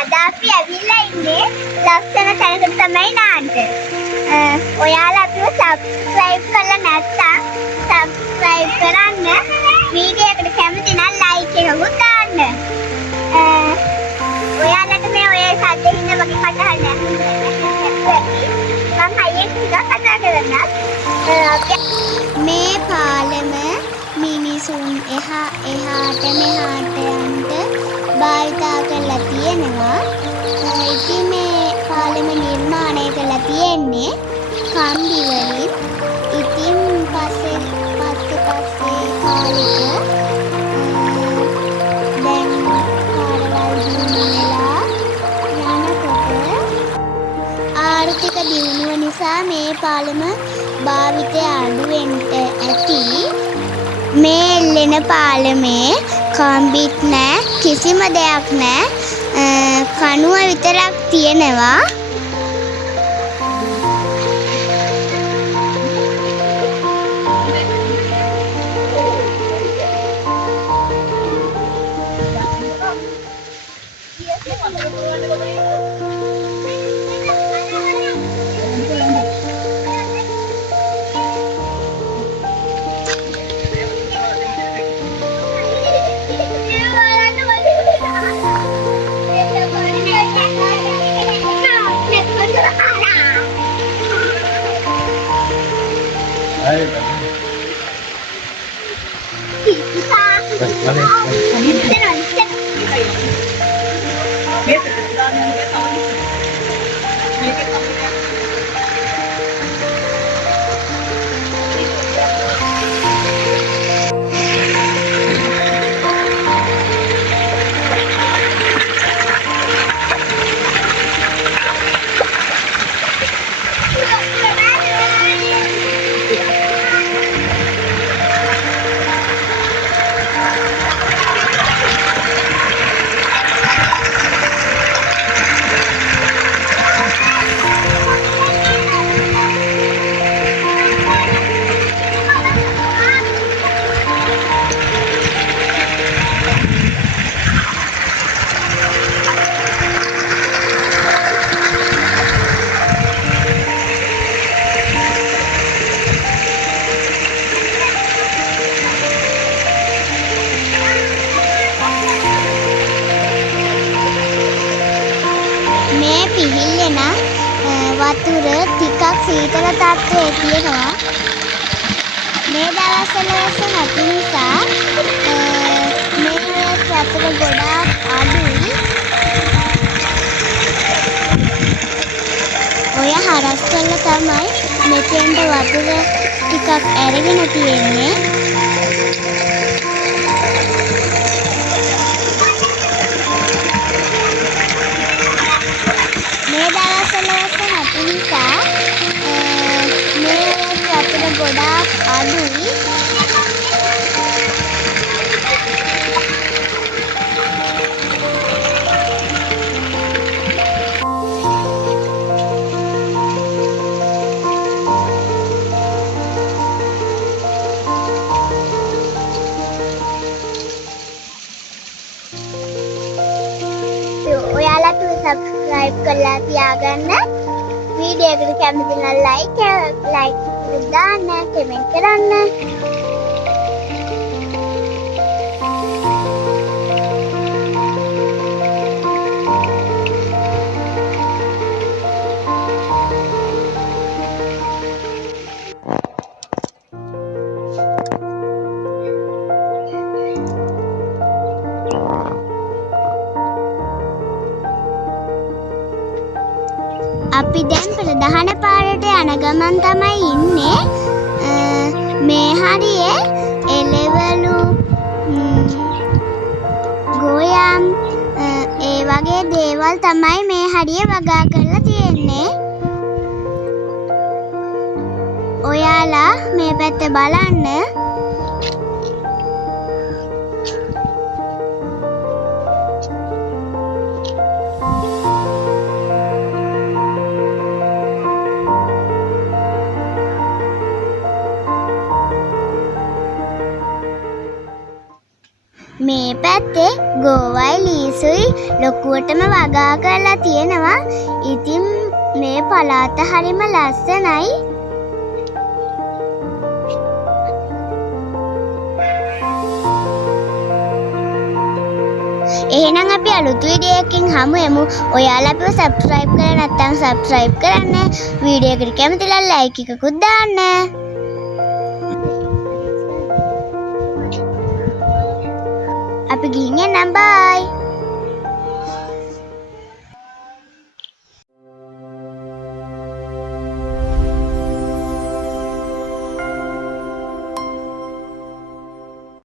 අද අපි ඇවිල්ලා ඉන්නේ ලස්සන තැනකට තමයි නාන්න. ඔයාලා අපිව subscribe කරලා නැත්නම් subscribe කරන්න. වීඩියෝ එකට කැමති නම් like එකකුත් දාන්න. ඔයාලට මේ ඔය සද්ද හින්දා මගේ කටහඬ ඇහුන්නේ මම හයියෙන් ටිකක් කතා කරන්නම්. මේ පාලම මිනිසුන් එහාට මෙහාට යන්න භාවිතා කරලා තියෙනවා. ඉතින් මේ පාලම නිර්මාණය කරලා තියෙන්නේ කම්බි වලින්. ඉතින් පස්සේ කාලෙක දැන් කාර්යවල දිනුනලා යනකොට ආර්ථික දියුණුව නිසා මේ පාලම භාවිතය අඩු වෙන්න ඇති. මේ එල්ලෙන පාලමේ කම්බිත් නෑ, කිසිම දෙයක් නෑ, කණුව විතරක් තියෙනවා. වතුර ටිකක් සීතල තත්ත්වයේ තියෙනවා. මේ දවස්වල වැස්ස නැති නිසා මේ වතුර ගොඩාක් අඩුයි. ඔය හරස් කරලා තමයි මෙතෙන්ට වතුර ටිකක් අරගෙන තියෙන්නේ. මේ දවස්වල වැස්ස නැති නිසා මේ වතුර ගොඩාක් අඩුයි. ඔයාලට subscribe කරලා තියාගන්න. වීඩියෝ එකට කැමති නම් like දාන්න, comment කරන්න. අපි දැන් ප්‍රධාන පාරට යන ගමන් තමයි ඉන්නේ. මේ හරියේ එළවලු, ගෝයම් ඒ වගේ දේවල් තමයි මේ හරියේ වගා කරලා තියෙන්නේ. ඔයාලා මේ පැත්ත බලන්න. මේ පැත්තේ ගෝවයි ලීසුයි ලොකුවටම වගා කරලා තියෙනවා. ඉතින් මේ පළාත හරිම ලස්සනයි. එහෙනම් අපි අලුත් වීඩියෝ එකකින් හමු වෙමු. ඔයාලා අපිව subscribe කරලා නැත්නම් subscribe කරන්න. වීඩියෝ එකට කැමතිලා like එකකුත් දාන්න. අපි ගිහින් එන්නම්. bye.